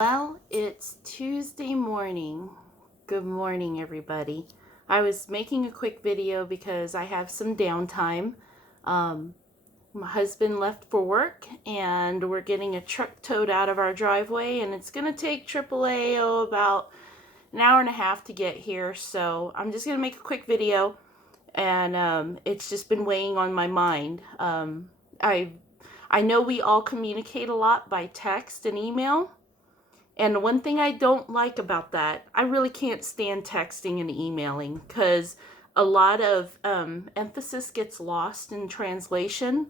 Well, it's Tuesday morning. Good morning, everybody. I was making a quick video because I have some downtime. My husband left for work and we're getting a truck towed out of our driveway, and it's going to take AAA about an hour and a half to get here. So I'm just going to make a quick video, and it's just been weighing on my mind. I know we all communicate a lot by text and email. And one thing I don't like about that, I really can't stand texting and emailing because a lot of emphasis gets lost in translation.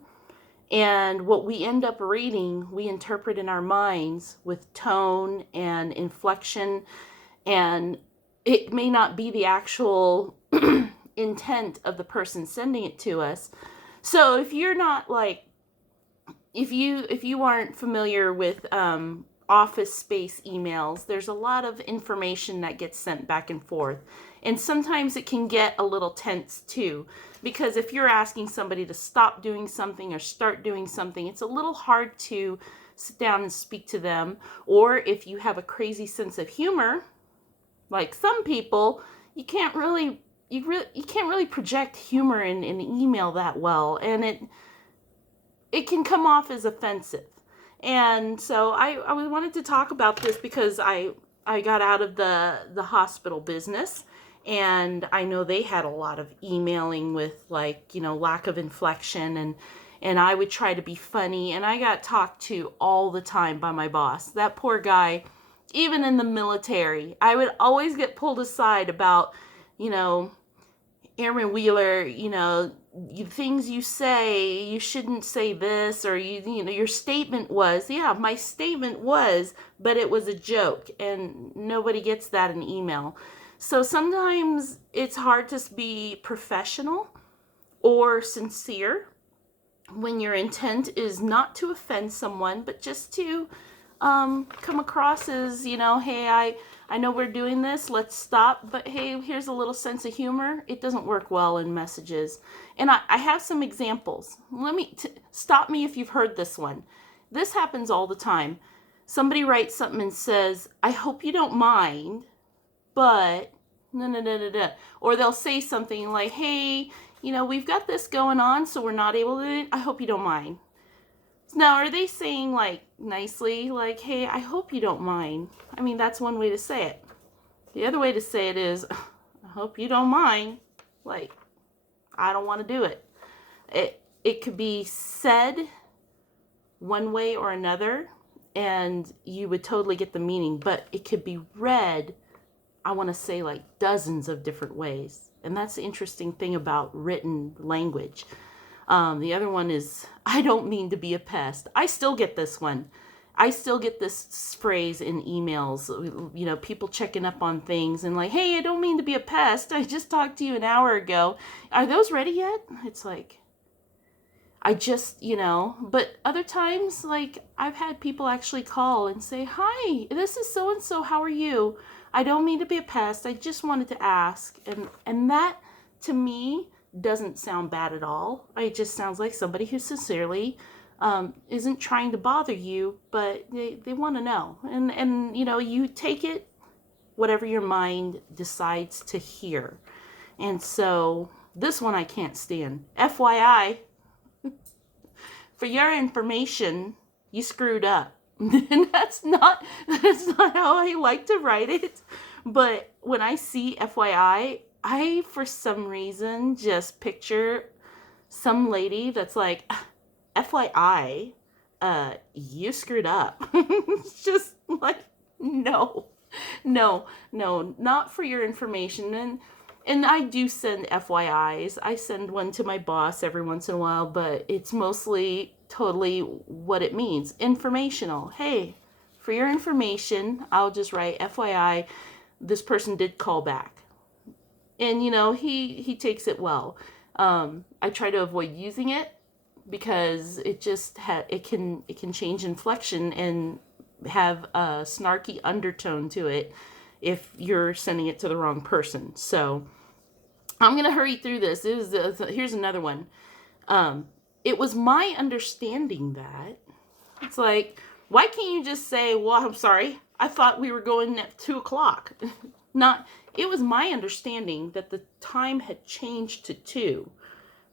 And what we end up reading, we interpret in our minds with tone and inflection. And it may not be the actual intent of the person sending it to us. So if you're not like, if you aren't familiar with office space emails, there's a lot of information that gets sent back and forth. And sometimes it can get a little tense too, because if you're asking somebody to stop doing something or start doing something, it's a little hard to sit down and speak to them. Or if you have a crazy sense of humor, like some people, you can't really project humor in an email that well, and it can come off as offensive. And so I wanted to talk about this because I got out of the hospital business, and I know they had a lot of emailing with lack of inflection, and I would try to be funny, and I got talked to all the time by my boss. That poor guy, even in the military, I would always get pulled aside about, Airman Wheeler, things you say, you shouldn't say this, or your statement was, my statement was, but it was a joke, and nobody gets that in email. So sometimes it's hard to be professional or sincere when your intent is not to offend someone, but just to come across as, hey, I know we're doing this, let's stop, but hey, here's a little sense of humor. It doesn't work well in messages. And I have some examples. Stop me if you've heard this one. This happens all the time. Somebody writes something and says, I hope you don't mind, but no. Or they'll say something like, hey, we've got this going on, so we're not able to, I hope you don't mind. Now, are they saying nicely, hey, I hope you don't mind? I mean, that's one way to say it. The other way to say it is, I hope you don't mind. I don't want to do it. It could be said one way or another, and you would totally get the meaning, but it could be read, I want to say, dozens of different ways. And that's the interesting thing about written language. The other one is, I don't mean to be a pest. I still get this one. I still get this phrase in emails, people checking up on things and hey, I don't mean to be a pest. I just talked to you an hour ago. Are those ready yet? It's I just, but other times, I've had people actually call and say, hi, this is so-and-so, how are you? I don't mean to be a pest. I just wanted to ask. And that, to me, doesn't sound bad at all. It just sounds like somebody who sincerely isn't trying to bother you, but they want to know. And you take it whatever your mind decides to hear. And so this one I can't stand. FYI, for your information, you screwed up. And that's not how I like to write it. But when I see FYI, I, for some reason, just picture some lady that's like, FYI, you screwed up. It's just no, not for your information. And I do send FYIs. I send one to my boss every once in a while, but it's mostly totally what it means. Informational. Hey, for your information, I'll just write FYI, this person did call back. And, he takes it well. I try to avoid using it because it just it can change inflection and have a snarky undertone to it if you're sending it to the wrong person. So I'm going to hurry through this. Here's another one. It was my understanding that it's why can't you just say, well, I'm sorry, I thought we were going at 2 o'clock. Not, it was my understanding that the time had changed to 2.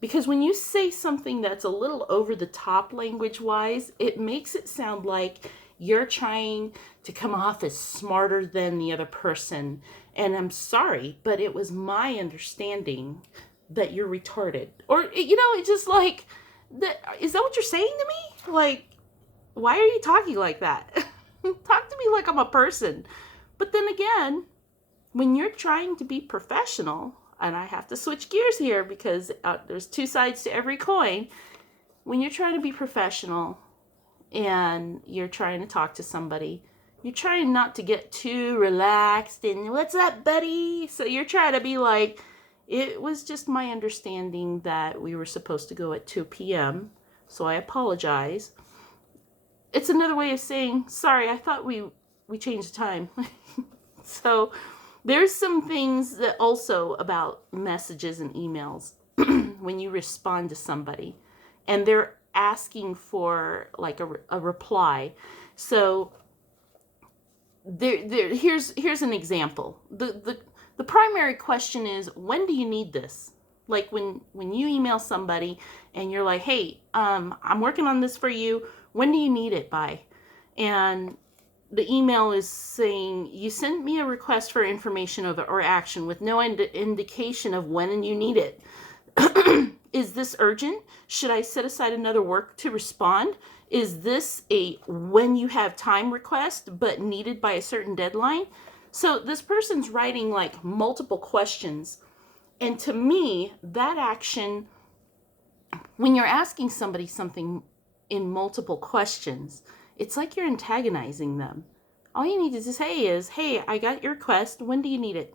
Because when you say something that's a little over the top language wise, it makes it sound like you're trying to come off as smarter than the other person. And I'm sorry, but it was my understanding that you're retarded. Or, it's just like, is that what you're saying to me? Like, why are you talking like that? Talk to me like I'm a person. But then again, when you're trying to be professional, and I have to switch gears here because there's 2 sides to every coin. When you're trying to be professional and you're trying to talk to somebody, you're trying not to get too relaxed and what's up, buddy? So you're trying to be like, it was just my understanding that we were supposed to go at 2 p.m. So I apologize. It's another way of saying, sorry, I thought we changed the time. So there's some things that also about messages and emails when you respond to somebody and they're asking for like a reply. So here's an example. The primary question is, when do you need this? Like when you email somebody and you're like, hey, I'm working on this for you. When do you need it by? And the email is saying, you sent me a request for information or action with no indication of when you need it. Is this urgent? Should I set aside another work to respond? Is this a when you have time request but needed by a certain deadline? So this person's writing like multiple questions. And to me, that action, when you're asking somebody something in multiple questions, it's like you're antagonizing them. All you need to say is, hey, I got your request. When do you need it?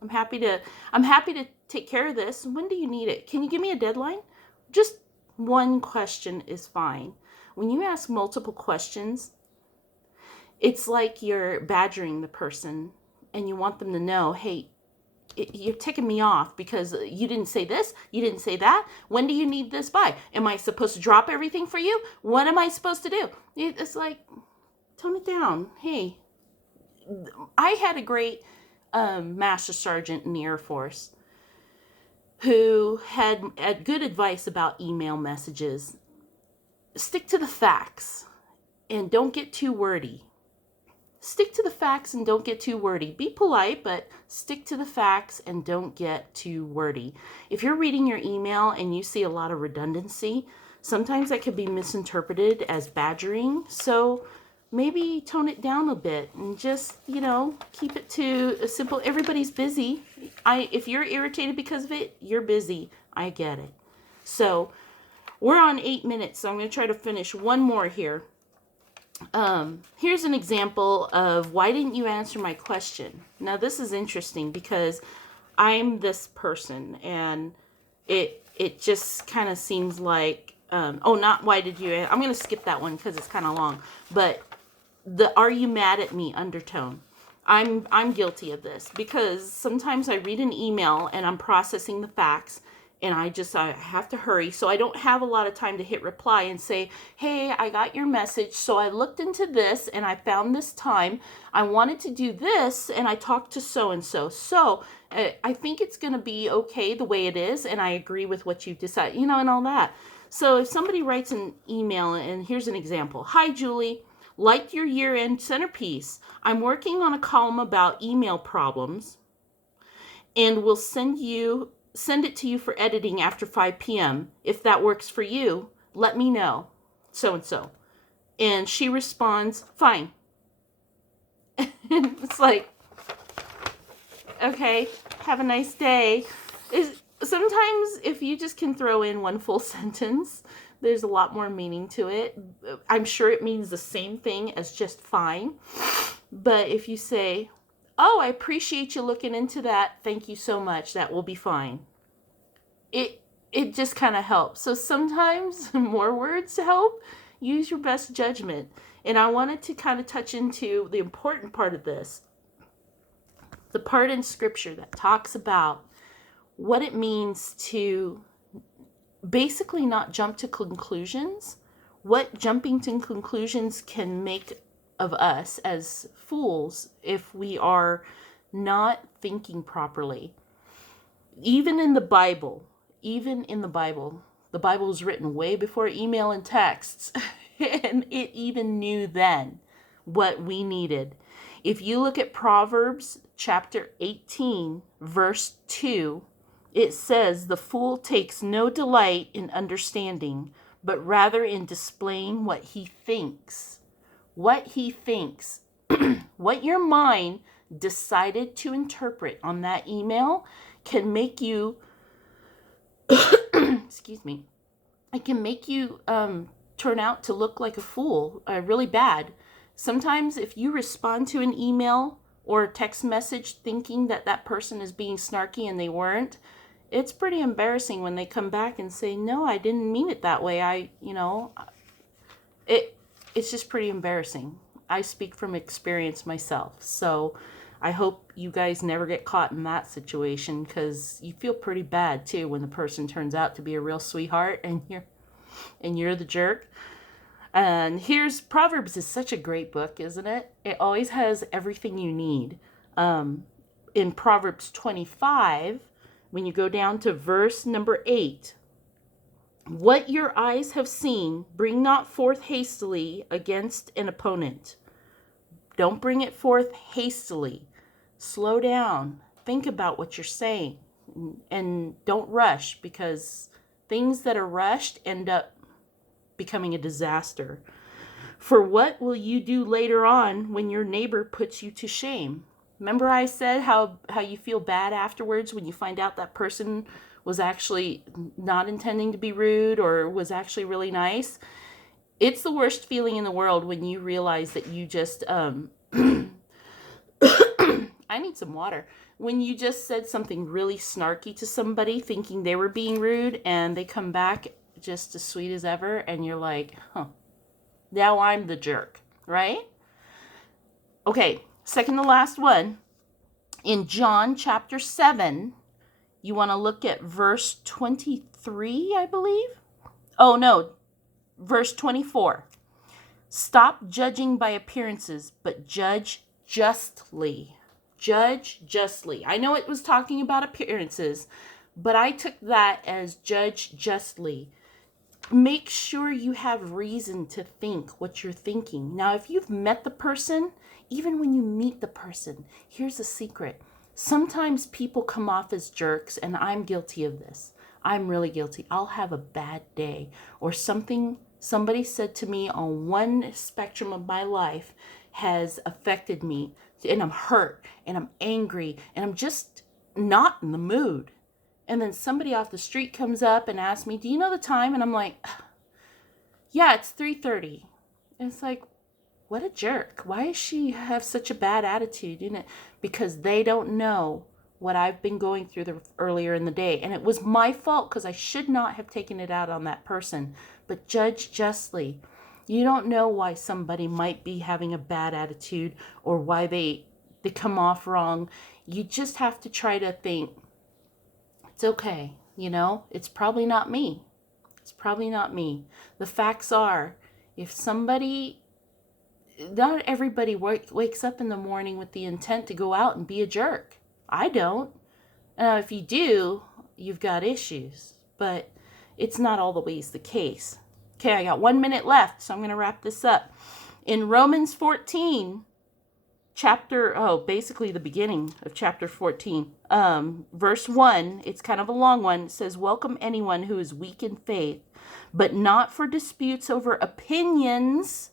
I'm happy to take care of this. When do you need it? Can you give me a deadline? Just one question is fine. When you ask multiple questions, it's like you're badgering the person and you want them to know, hey, you're ticking me off because you didn't say this, you didn't say that. When do you need this by? Am I supposed to drop everything for you? What am I supposed to do? It's like, tone it down. Hey, I had a great master sergeant in the Air Force who had good advice about email messages. Stick to the facts and don't get too wordy. Stick to the facts and don't get too wordy. Be polite, but stick to the facts and don't get too wordy. If you're reading your email and you see a lot of redundancy, sometimes that could be misinterpreted as badgering. So maybe tone it down a bit and just, keep it to a simple, everybody's busy. If you're irritated because of it, you're busy. I get it. So we're on 8 minutes, so I'm going to try to finish one more here. Here's an example of why didn't you answer my question? Now this is interesting because I'm this person and it just kind of seems like, not why did you, I'm going to skip that one because it's kind of long, but the are you mad at me undertone. I'm guilty of this because sometimes I read an email and I'm processing the facts and I have to hurry. So I don't have a lot of time to hit reply and say, hey, I got your message. So I looked into this and I found this time. I wanted to do this and I talked to so-and-so. So I think it's going to be okay the way it is. And I agree with what you decided, and all that. So if somebody writes an email, and here's an example. Hi, Julie. Liked your year-end centerpiece. I'm working on a column about email problems and will send it to you for editing after 5 p.m. If that works for you, let me know. So-and-so. And she responds, fine. It's like, okay, have a nice day. Sometimes if you just can throw in one full sentence, there's a lot more meaning to it. I'm sure it means the same thing as just fine. But if you say, oh, I appreciate you looking into that. Thank you so much. That will be fine. It just kind of helps. So sometimes more words help. Use your best judgment. And I wanted to kind of touch into the important part of this. The part in scripture that talks about what it means to basically not jump to conclusions. What jumping to conclusions can make of us as fools if we are not thinking properly. Even in the Bible, the Bible was written way before email and texts, and it even knew then what we needed. If you look at Proverbs chapter 18, verse 2, it says, "The fool takes no delight in understanding, but rather in displaying what he thinks." What he thinks. What your mind decided to interpret on that email can make you, excuse me, it can make you turn out to look like a fool, really bad. Sometimes if you respond to an email or a text message thinking that that person is being snarky and they weren't, it's pretty embarrassing when they come back and say, "No, I didn't mean it that way. It's just pretty embarrassing. I speak from experience myself. So I hope you guys never get caught in that situation, because you feel pretty bad too when the person turns out to be a real sweetheart and you're the jerk. And here's Proverbs is such a great book, isn't it? It always has everything you need. In Proverbs 25, when you go down to verse number 8, "What your eyes have seen, bring not forth hastily against an opponent." Don't bring it forth hastily. Slow down. Think about what you're saying. And don't rush, because things that are rushed end up becoming a disaster. "For what will you do later on when your neighbor puts you to shame?" Remember I said how you feel bad afterwards when you find out that person was actually not intending to be rude or was actually really nice? It's the worst feeling in the world when you realize that you just, I need some water. When you just said something really snarky to somebody thinking they were being rude and they come back just as sweet as ever, and you're like, now I'm the jerk, right? Okay, second to last one. In John chapter 7, you want to look at verse 23, I believe. Oh, no, verse 24. "Stop judging by appearances, but judge justly." Judge justly. I know it was talking about appearances, but I took that as judge justly. Make sure you have reason to think what you're thinking. Now, if you've met the person, even when you meet the person, here's a secret. Sometimes people come off as jerks, and I'm guilty of this. I'm really guilty. I'll have a bad day, or somebody said to me on one spectrum of my life has affected me, and I'm hurt, and I'm angry, and I'm just not in the mood. And then somebody off the street comes up and asks me, "Do you know the time?" And I'm like, "Yeah, it's 3:30. And it's like, what a jerk. Why does she have such a bad attitude? Because they don't know what I've been going through earlier in the day. And it was my fault, because I should not have taken it out on that person. But judge justly. You don't know why somebody might be having a bad attitude or why they come off wrong. You just have to try to think, it's okay. It's probably not me. It's probably not me. The facts are, not everybody wakes up in the morning with the intent to go out and be a jerk. I don't. If you do, you've got issues. But it's not always the case. Okay, I got 1 minute left, so I'm going to wrap this up. In Romans 14, basically the beginning of chapter 14, verse 1, it's kind of a long one. It says, "Welcome anyone who is weak in faith, but not for disputes over opinions."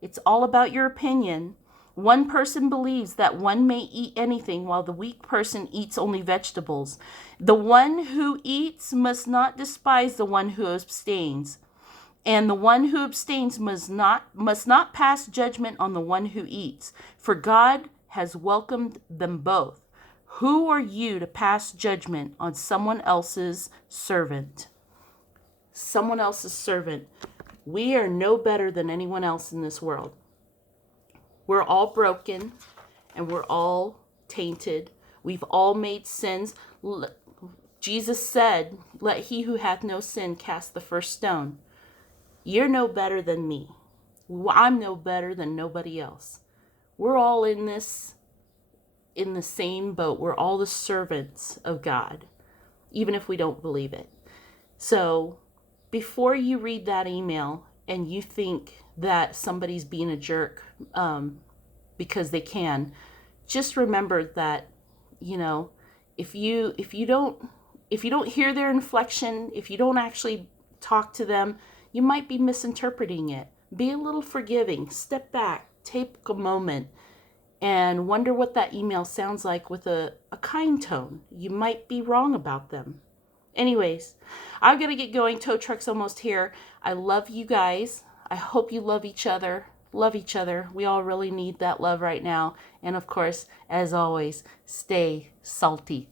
It's all about your opinion. "One person believes that one may eat anything, while the weak person eats only vegetables. The one who eats must not despise the one who abstains. And the one who abstains must not pass judgment on the one who eats, for God has welcomed them both. Who are you to pass judgment on someone else's servant?" Someone else's servant. We are no better than anyone else in this world. We're all broken, and we're all tainted. We've all made sins. Jesus said, "Let he who hath no sin cast the first stone." You're no better than me. I'm no better than nobody else. We're all in this, in the same boat. We're all the servants of God, even if we don't believe it. So before you read that email and you think that somebody's being a jerk because they can, just remember that, you know, if you don't hear their inflection, if you don't actually talk to them, you might be misinterpreting it. Be a little forgiving. Step back. Take a moment and wonder what that email sounds like with a kind tone. You might be wrong about them. Anyways, I'm going to get going. Tow truck's almost here. I love you guys. I hope you love each other. Love each other. We all really need that love right now. And of course, as always, stay salty.